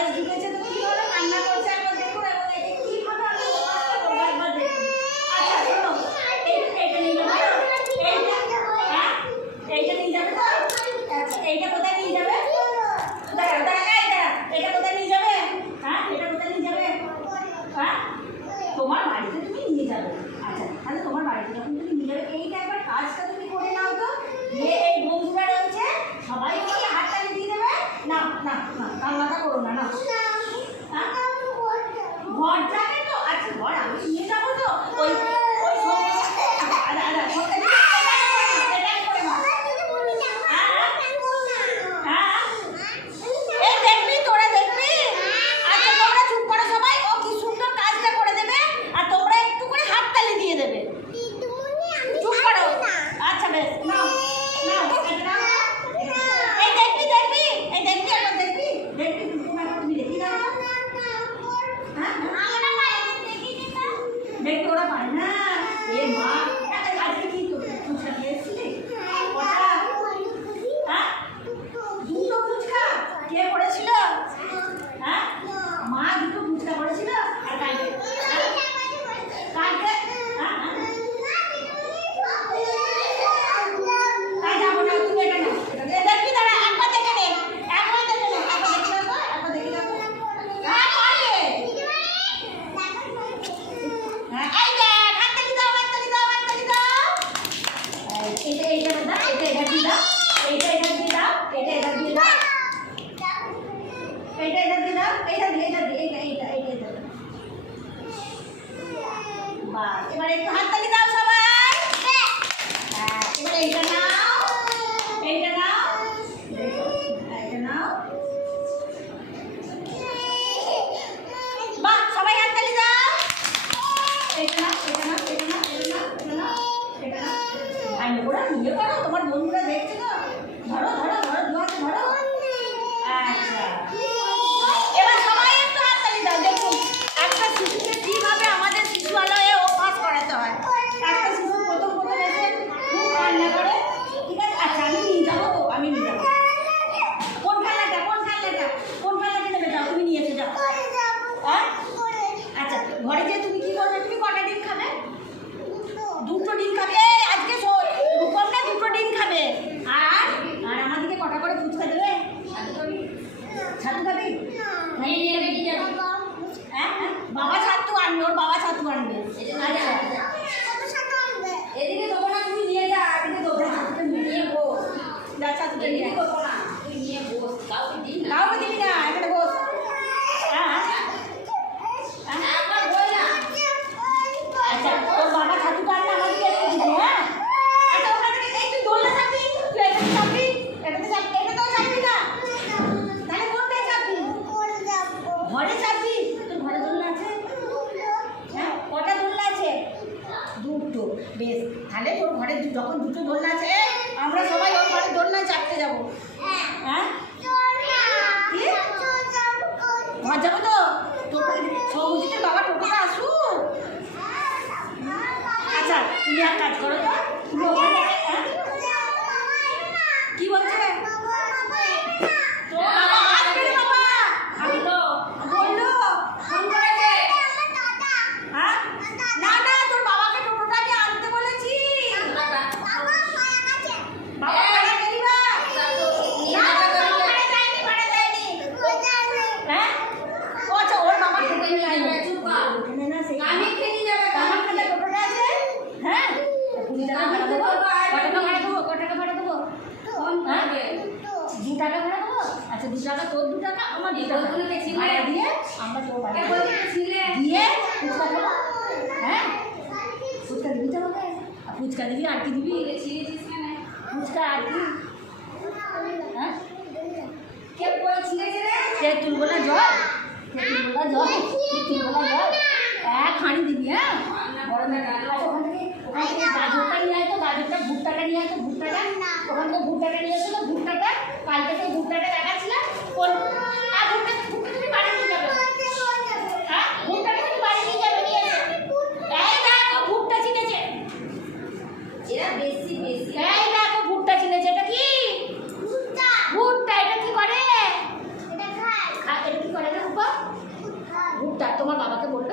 Voice ঢুকেছে তো কি হলো, কান্না করছে একবার দেখুন, এবং এটা কি হলো আমি কষ্ট করবো একবার দেখুন। আচ্ছা শোনো, এইটা নিয়ে যাবে এইটা নিয়ে যাবে তো? আচ্ছা এইটা কোথায় নিয়ে যাবে? এটা কোথায় নিয়ে যাবে? হ্যাঁ এটা কোথায় নিয়ে যাবে? হ্যাঁ তোমার বাড়িতে তুমি নিয়ে যাবে। আচ্ছা তাহলে তোমার বাড়িতে যখন তুমি নিয়ে যাবে এইটা একবার কাজটা তুমি করে নাও তো। যে এই বন্ধুরা রয়েছে সবাই আমাকে হাততালি দিয়ে দেবে। না না না কান্নাটা করো না, না ঘর যাবে তো? আচ্ছা ঘর আমি নিয়ে যাবো তো। ওই এবার একটু হাততালি দাও সবাই। এবার এইটা নাও, এইটা নাও, এইটা নাও। বাহ সবাই হাততালি দাও। এইটা নাও, এটা নাও, এটা নাও, এটা নাও, এটা নাও, এটা নাও। ভাই ওরা নিয়ে করো, তোমার বন্ধুরা দেখছে তো। ধরো ধরো ধরো, দু হাতে ধরো। আচ্ছা এবার সবাই একটু হাততালি দাও। দেখুন একটা শিশুকে কিভাবে আমাদের শিশুআলয়ে অভ্যাস করাতে হয়। একটা শিশু প্রথম এসে খুব কান্না করে, ঠিক আছে? আচ্ছা আমি নিয়ে যাবো তো, আমি নিয়ে যাবো। কোন খেলাটা নেবে? যাও তুমি নিয়ে এসে যাও। হ্যাঁ আচ্ছা ঘরে গিয়ে তুমি কি করবে? তুমি কটা ডিম খাবে? দুটো ডিম খাবে। আজকে রূপমটা দুটো ডিম খাবে। আর আর আমাদেরকে কটা করে ফুচকা দেবে? ছাতু খাবি? হ্যাঁ বাবা ছাতু আনবে, ওর বাবা ছাতু আনবে। এদিকে দেবো না, তুমি নিয়ে যা। এদিকে দেবো না, তুমি নিয়ে বস। যা ছাতুটা নিয়ে বসবো না, তুই নিয়ে বস। কাউকে দিবি না, এখানে বস। আচ্ছা ওর বাবা ছাতু কাটলে আমাদেরকে একটু দিবি। হ্যাঁ আচ্ছা ওখান থেকে এই তুই দোলনা চাপবি, তুই এটাতে চাপবি, এটাতেও চাপবি না। তাহলে কোনটায় চাপবি? ঘরে চাপবি। তোর ঘরে দোলনা আছে? হ্যাঁ কটা দোলনা আছে? দুটো। বেশ তাহলে তোর ঘরে যখন দুটো দোলনা আছে আমরা সবাই ওর ঘরে দোলনায় চাপতে যাবো। হ্যাঁ ঘর যাবো তো? সৌজিতের বাবা টোটোটা আসুক। আচ্ছা তুমি এক কাজ করো তো, তুমি ওখানে কি বলছে? আমি তো বললো ফোন করেছে। হ্যাঁ না না তোর বাবাকে টোটোটা আমি আনতে বলেছি। বাবা ভাড়া গেলি না? হ্যাঁ আচ্ছা ওর বাবা টোটো নিয়ে আসবে। আমি খেয়ে যাবে আমার কাছে টোটোটা আছে। হ্যাঁ 20 টাকা ভাড়া দেবো। কত টাকা ভাড়া দেবো? হ্যাঁ 2 টাকা ভাড়া দেবো। আচ্ছা 2 টাকা তোর, 2 টাকা আমার, 2 টাকা ভাড়া দিয়ে আমরা তোর বাড়ি দিয়ে ফুচকা খাবো। হ্যাঁ ফুচকা দিবি তো আমাকে? ফুচকা দিবি আর কি দিবি? ফুচকা আর কি? হ্যাঁ কে তুলবো না জল? এক হাঁড়ি দিবি। হ্যাঁ ওখান থেকে গাজরটা নিয়ে আসতো, গাজরটা, ভুট্টাটা নিয়ে আসতো, ভুট্টাটা ওখান থেকে ভুট্টাটা নিয়ে আসতো। ভুট্টাটা কালকে সেই ভুট্টাটা দেখাচ্ছিলাম। কোন ভুট্টা তুমি বাড়ি নিয়ে যাবে? হ্যাঁ ভুট্টাটা তুমি বাড়ি নিয়ে যাবে, নিয়ে এসো। এই দেখো ভুট্টা চিনেছে, এরা বেশি এই দেখো ভুট্টা চিনেছে। এটা কি ভুট্টা? এটা কি করে? এটা কি করে? তোমার বাবাকে বললো